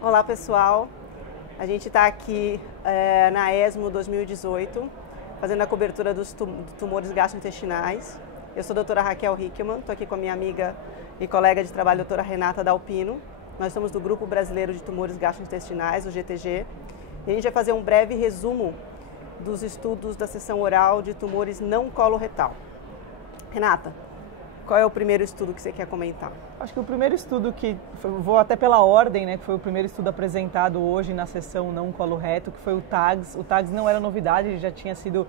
Olá pessoal, a gente está aqui na ESMO 2018, fazendo a cobertura dos tumores gastrointestinais. Eu sou a doutora Raquel Hickman, estou aqui com a minha amiga e colega de trabalho, doutora Renata Dalpino. Nós somos do Grupo Brasileiro de Tumores Gastrointestinais, o GTG, e a gente vai fazer um breve resumo dos estudos da seção oral de tumores não coloretal. Renata, qual é o primeiro estudo que você quer comentar? Acho que o primeiro estudo vou até pela ordem, né, que foi o primeiro estudo apresentado hoje na sessão não coloreto, que foi o TAGS. O TAGS não era novidade, ele já tinha sido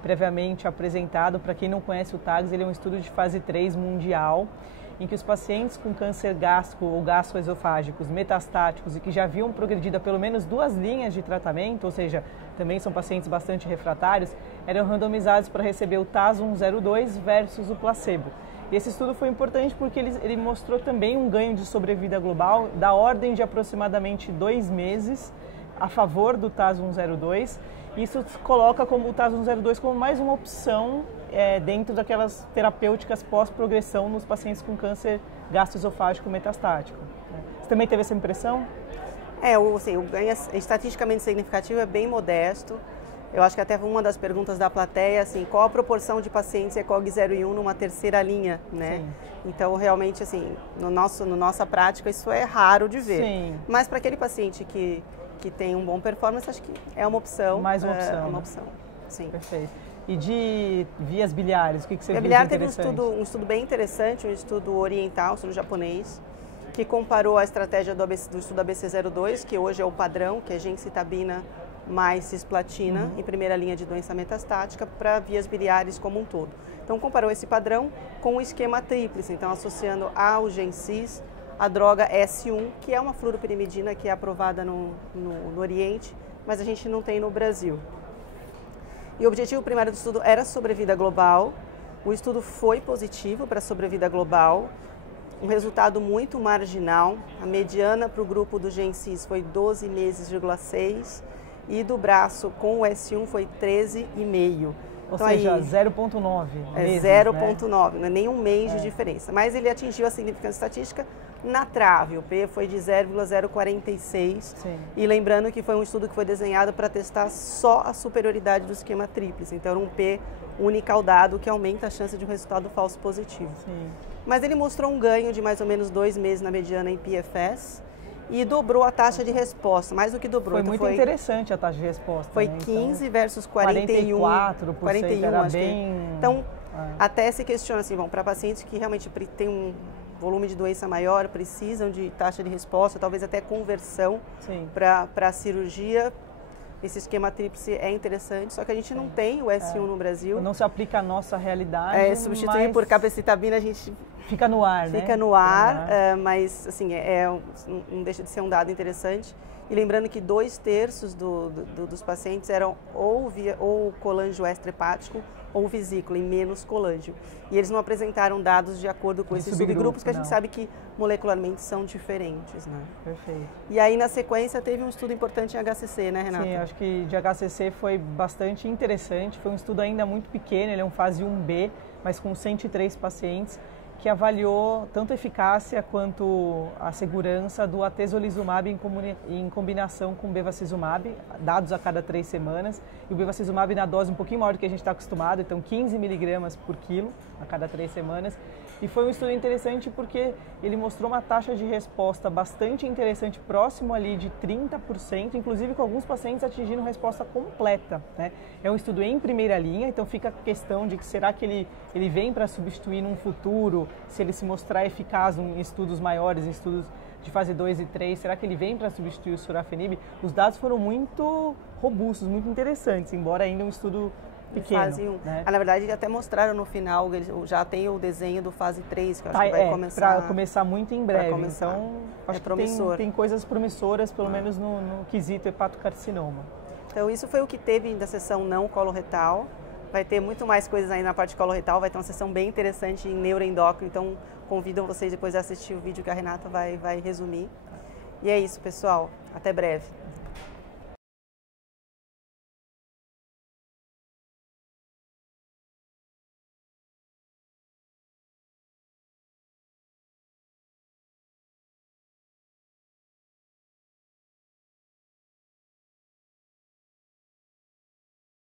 previamente apresentado. Para quem não conhece o TAGS, ele é um estudo de fase 3 mundial, em que os pacientes com câncer gástrico ou gastroesofágicos metastáticos e que já haviam progredido a pelo menos 2 linhas de tratamento, ou seja, também são pacientes bastante refratários, eram randomizados para receber o TAS-102 versus o placebo. E esse estudo foi importante porque ele mostrou também um ganho de sobrevida global da ordem de aproximadamente 2 meses a favor do TAS-102. Isso coloca o TAS-102 como mais uma opção dentro daquelas terapêuticas pós-progressão nos pacientes com câncer gastroesofágico metastático. Você também teve essa impressão? O ganho estatisticamente significativo é bem modesto. Eu acho que até uma das perguntas da plateia, assim, qual a proporção de pacientes ECOG 0 e 1 numa terceira linha, né? Sim. Então, realmente, assim, no nossa prática, isso é raro de ver. Sim. Mas para aquele paciente que tem um bom performance, acho que é uma opção. Mais uma opção. Uma opção, sim. Perfeito. E de vias biliares, o que você viu de biliar interessante? Teve um estudo bem interessante, um estudo oriental, um estudo japonês, que comparou a estratégia do estudo ABC02, que hoje é o padrão, que é gencitabina mais cisplatina, em primeira linha de doença metastática, para vias biliares como um todo. Então, comparou esse padrão com o esquema tríplice, então associando ao Gencis a droga S1, que é uma fluoropirimidina que é aprovada no Oriente, mas a gente não tem no Brasil. E o objetivo primário do estudo era sobrevida global. O estudo foi positivo para sobrevida global, um resultado muito marginal. A mediana para o grupo do Gencis foi 12 meses,6 e do braço com o S1 foi 13,5. Ou seja, 0,9 meses, 0,9, não é nem um mês de diferença. Mas ele atingiu a significância estatística na trave, o P foi de 0,046. E lembrando que foi um estudo que foi desenhado para testar só a superioridade do esquema tríplice, então era um P unicaudado, que aumenta a chance de um resultado falso positivo. Sim. Mas ele mostrou um ganho de mais ou menos 2 meses na mediana em PFS, e dobrou a taxa de resposta, mais do que dobrou. Foi muito interessante a taxa de resposta. Foi 15 versus 41. 44%, era bem... Então, até se questiona assim, para pacientes que realmente têm um volume de doença maior, precisam de taxa de resposta, talvez até conversão para a cirurgia, esse esquema tríplice é interessante, só que a gente não tem o S1 no Brasil. Não se aplica à nossa realidade. Substituir por capecitabina, a gente... Fica no ar, né? Fica no ar, mas assim, não deixa de ser um dado interessante. E lembrando que 2/3 dos pacientes eram ou colangio extra-hepático ou vesícula, e menos colangio. E eles não apresentaram dados de acordo com esses subgrupos, que a gente sabe que molecularmente são diferentes, né? Perfeito. E aí, na sequência, teve um estudo importante em HCC, né, Renata? Sim, acho que de HCC foi bastante interessante. Foi um estudo ainda muito pequeno, ele é um fase 1B, mas com 103 pacientes, que avaliou tanto a eficácia quanto a segurança do atezolizumab em combinação com bevacizumab, dados a cada 3 semanas, e o bevacizumab na dose um pouquinho maior do que a gente está acostumado, então 15 miligramas por quilo a cada 3 semanas. E foi um estudo interessante porque ele mostrou uma taxa de resposta bastante interessante, próximo ali de 30%, inclusive com alguns pacientes atingindo resposta completa, né? É um estudo em primeira linha, então fica a questão de que será que ele vem para substituir num futuro, se ele se mostrar eficaz em estudos maiores, em estudos de fase 2 e 3, será que ele vem para substituir o sorafenib? Os dados foram muito robustos, muito interessantes, embora ainda um estudo pequeno. Fase 1. Né? Na verdade, eles até mostraram no final, eles já tem o desenho do fase 3, que eu acho que vai começar... Para começar muito em breve, então acho que tem coisas promissoras, pelo menos no quesito hepatocarcinoma. Então, isso foi o que teve da sessão não coloretal. Vai ter muito mais coisas aí na parte coloretal, vai ter uma sessão bem interessante em neuroendócrino, então convidam vocês depois a assistir o vídeo que a Renata vai resumir. E é isso, pessoal. Até breve.